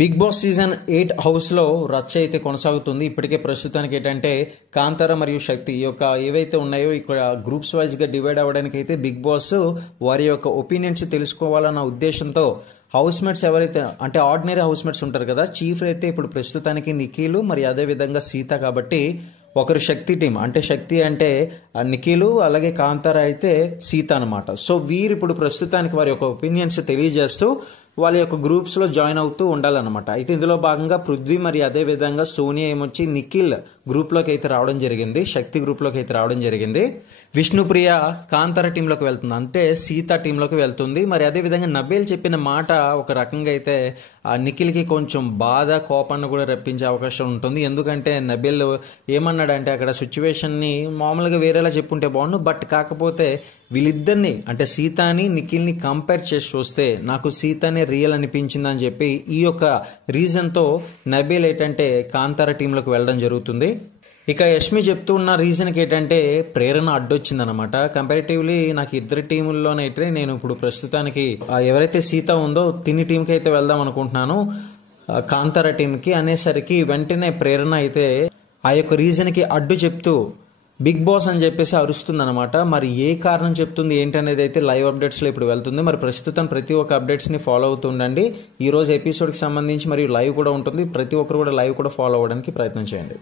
Big boss season 8 house లో రచ్చ అయితే కొనసాగుతుంది. ఇప్పటికే ప్రస్తుతానికి ఏంటంటే కాంతార మరియు శక్తి ఈ యొక్క ఏవైతే ఉన్నాయో ఇక్కడ గ్రూప్స్ వైజ్ గా డివైడ్ అవ్వడానికి అయితే బిగ్ బాస్ వారి యొక్క ఒపీనియన్స్ తెలుసుకోవాలన్న ఉద్దేశంతో హౌస్ మేట్స్ ఎవరైతే అంటే ఆర్డినరీ హౌస్ మేట్స్ ఉంటారు కదా, చీఫ్ అయితే ఇప్పుడు ప్రస్తుతానికి నిఖిల్ మరి అదే విధంగా సీత. కాబట్టి ఒకరు శక్తి టీం అంటే శక్తి అంటే నిఖిల్ అలాగే కాంతార అయితే సీత అనమాట. సో వీరు ఇప్పుడు ప్రస్తుతానికి వారి యొక్క ఒపీనియన్స్ తెలియజేస్తూ వాళ్ళ యొక్క గ్రూప్స్ లో జాయిన్ అవుతూ ఉండాలన్నమాట. అయితే ఇందులో భాగంగా పృథ్వీ మరి అదే విధంగా సోనియా ఏమొచ్చి నిఖిల్ గ్రూప్ లోకి అయితే రావడం జరిగింది, శక్తి గ్రూప్ లోకి అయితే రావడం జరిగింది. విష్ణుప్రియ కాంతార టీంలోకి వెళ్తుంది, అంటే సీత టీంలోకి వెళ్తుంది. మరి అదే విధంగా నబేల్ చెప్పిన మాట ఒక రకంగా అయితే ఆ నిఖిల్కి కొంచెం బాధ కోపాన్ని కూడా రప్పించే అవకాశం ఉంటుంది. ఎందుకంటే నబేల్ ఏమన్నాడంటే అక్కడ సిచ్యువేషన్ ని మామూలుగా వేరేలా చెప్పుంటే బాగుండు, బట్ కాకపోతే వీళ్ళిద్దరిని అంటే సీతాని నిఖిల్ని కంపేర్ చేసి చూస్తే నాకు సీతానే రియల్ అనిపించింది అని చెప్పి ఈ యొక్క రీజన్ తో నబేల్ ఏంటంటే కాంతార టీంలోకి వెళ్ళడం జరుగుతుంది. ఇక యష్మి చెప్తూ ఉన్న రీజన్కి ఏంటంటే ప్రేరణ అడ్డొచ్చిందనమాట. కంపారిటివ్లీ నాకు ఇద్దరి టీముల్లోనైతే నేను ఇప్పుడు ప్రస్తుతానికి ఎవరైతే సీత ఉందో తిని టీంకి అయితే వెళ్దాం అనుకుంటున్నాను కాంతార టీంకి అనేసరికి వెంటనే ప్రేరణ అయితే ఆ యొక్క రీజన్కి అడ్డు చెప్తూ బిగ్ బాస్ అని చెప్పేసి అరుస్తుందన్నమాట. మరి ఏ కారణం చెప్తుంది ఏంటనేది అయితే లైవ్ అప్డేట్స్లో ఇప్పుడు వెళ్తుంది. మరి ప్రస్తుతం ప్రతి ఒక్క అప్డేట్స్ని ఫాలో అవుతూ ఉండండి. ఈ రోజు ఎపిసోడ్కి సంబంధించి మరియు లైవ్ కూడా ఉంటుంది, ప్రతి ఒక్కరు కూడా లైవ్ కూడా ఫాలో అవ్వడానికి ప్రయత్నం చేయండి.